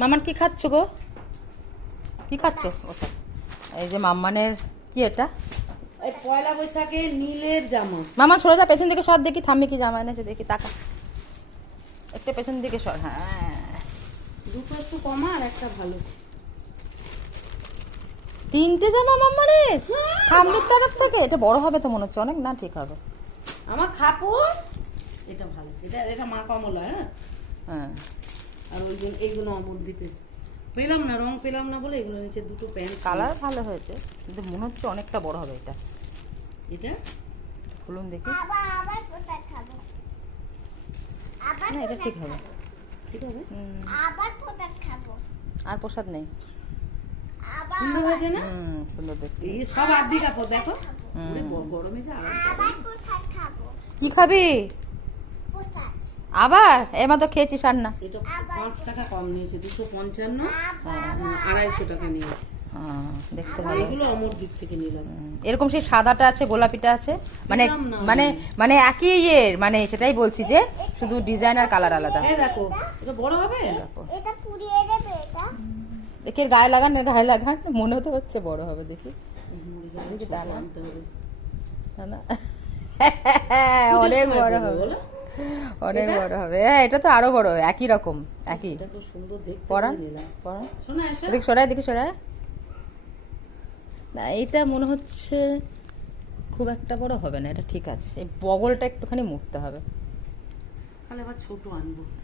মামান কি খাচ্ছ গো? কি খাচ্ছ? ওসব এই যে মাম্মানের কি এটা? এই পয়লা বৈশাখে নীলের জামা। মামা সরে যা, পেছন দিকে সর দেখি, ঠাম্মি কি জামা এনেছে দেখি, টাকা একটা পেছন দিকে সর। হ্যাঁ, দুটো একটু কমা আর একটা ভালো। 3টে জামা মাম্মানের ঠাম্মির তরফ থেকে। এটা বড় হবে তো মনে হচ্ছে অনেক, না ঠিক হবে? আমার কাপড় এটা ভালো, এটা এটা মা কমলা। হ্যাঁ, হ্যাঁ, আর ওই দিন এইগুলো অমরদ্বীপের পেলাম না, রং পেলাম না বলে এগুলো নিচে দুটো প্যান্ট। কালার ভালো হয়েছে কিন্তু মনে হচ্ছে অনেকটা বড় হবে এটা। এটা খুলুন দেখি। আবার পোশাক খাবো। আবার না, এটা ঠিক হবে। ঠিক হবে, আবার পোশাক খাবো। আর প্রসাদ নেই। আবার সুন্দর হয়েছে না? সুন্দর দেখতে। এই সব আদি কাপড় দেখো। ওরে গরমে যে আরাম। আবার পোশাক খাবো। কি খাবি পোশাক। আবার? এবার তো খেয়েছিস আর না। এটা 5 টাকা কম নিয়েছে, 255, 250 টাকা নিয়েছে। দেখতে ভালো। এগুলো অমরদ্বীপ থেকে নিলাম। এরকম সেই সাদাটা আছে, গোলাপিটা আছে, মানে পেলাম না। মানে মানে একই ইয়ের, মানে সেটাই বলছি যে শুধু ডিজাইন আর কালার আলাদা। এই দেখো, এটা বড় হবে। এটা পুড়িয়ে দেবে এটা। দেখি এর গায়ে লাগান, এর গায়ে লাগান, মনে তো হচ্ছে বড় হবে, দেখি। দেখি দাঁড়া। আনতে হবে। না, অনেক বড় হবে, বলো? অনেক বড় হবে। হ্যাঁ, এটা তো আরো বড় হবে, একই রকম, একই। এটা খুব সুন্দর দেখতে পরান নিলাম। পরান, শোনা এসে এদিকে সরাই, এদিকে সরাই। না, এইটা মনে হচ্ছে খুব একটা বড় হবে না, এটা ঠিক আছে। এই বগলটা একটুখানি মুড়তে হবে। তাহলে আবার ছোট আনবো।